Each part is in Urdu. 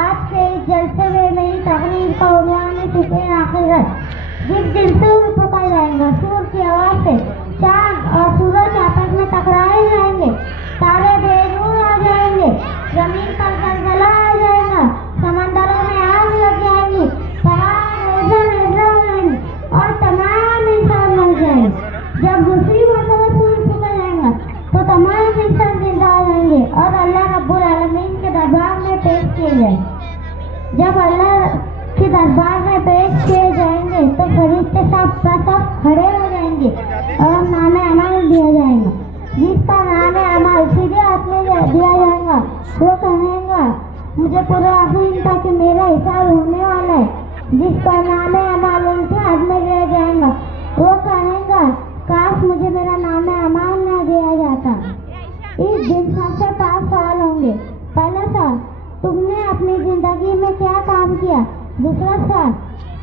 آج کے اس جلسے میں میری تقریر کا عنوان ہے فکر آخرت۔ جس دن سور پکڑ جائے گا، سور کی آواز سے چاند اور سورج آپس میں ٹکرائے جائیں گے، تارے بے نور ہو جائیں گے، زمین پر زلزلہ آ جائے گا، سمندروں میں آگ لگ جائیں گی، تمام ریزہ ہو جائیں گے اور تمام انسان مر جائیں گے۔ جب دوسری مرتبہ سور پکڑ جائے گا تو تمام انسان زندہ ہو جائیں گے اور اللہ رب العالمین کے دربار میں پیش کیے جائیں گے۔ جب اللہ کے دربار میں پیش کیے جائیں گے تو فرشتے سب کھڑے ہو جائیں گے اور نام عمل دیا جائے گا۔ جس کا نام عمل سیدھے ہاتھ میں دیا جائے گا وہ کہے گا مجھے پورا یقین تھا کہ میرا حساب ہونے والا ہے۔ جس کا نام عمل الٹے ہاتھ میں دیا جائے گا وہ کہے گا کاش مجھے میرا نام عمل نہ دیا جاتا۔ اس دن سب سے 5 سوال ہوں گے۔ پہلا سوال، تم نے اپنی زندگی میں کیا کام کیا؟ دوسرا سوال،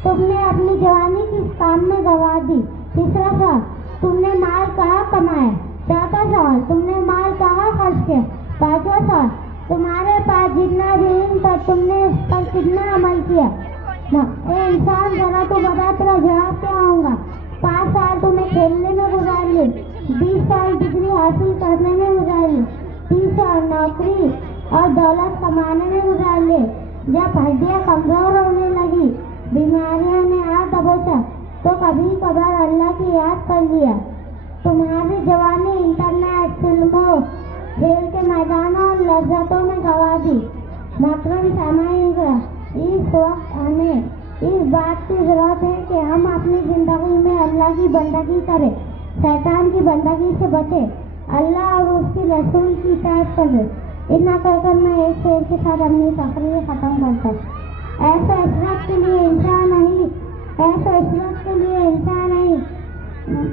تم نے اپنی جوانی کس کام میں گنوا دی؟ تیسرا سوال، تم نے مال کہاں کمایا؟ چوتھا سوال، تم نے مال کہاں خرچ کیا؟ پانچواں سوال، تمہارے پاس جتنا بھی علم تھا تم نے اس پر کتنا عمل کیا؟ اے انسان ذرا تو بتا تیرا جواب کیا ہوگا؟ 5 سال تمہیں کھیلنے میں گزار لیے، 20 سال ڈگری حاصل کرنے میں گزار لیے، 30 سال نوکری اور دولت کمانے میں گزار لیے۔ جب ہڈیاں کمزور ہونے لگی، بیماریوں نے آ دبوچا تو کبھی کبھار اللہ کی یاد کر لیا۔ تمہاری جوانی انٹرنیٹ، فلموں، کھیل کے میدانوں اور لذتوں میں گنوا دی۔ محترم سامعین، اس وقت ہمیں اس بات کی ضرورت ہے کہ ہم اپنی زندگی میں اللہ کی بندگی کریں، شیطان کی بندگی سے بچیں، اللہ اور اس کے رسول کی اطاعت کریں۔ اتنا کہہ کر میں ایک شعر کے ساتھ اپنی تقریر ختم کرتا ہوں۔ ایسے عصمت کے لیے انسان نہیں، ایسے عصمت کے لیے انسان نہیں،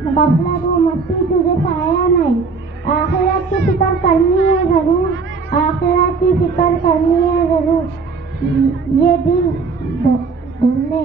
غفلت و مستی تجھے سایہ نہیں۔ آخرت کی فکر کرنی ہے ضرور، آخرت کی فکر کرنی ہے ضرور، یہ دل ڈھونڈنے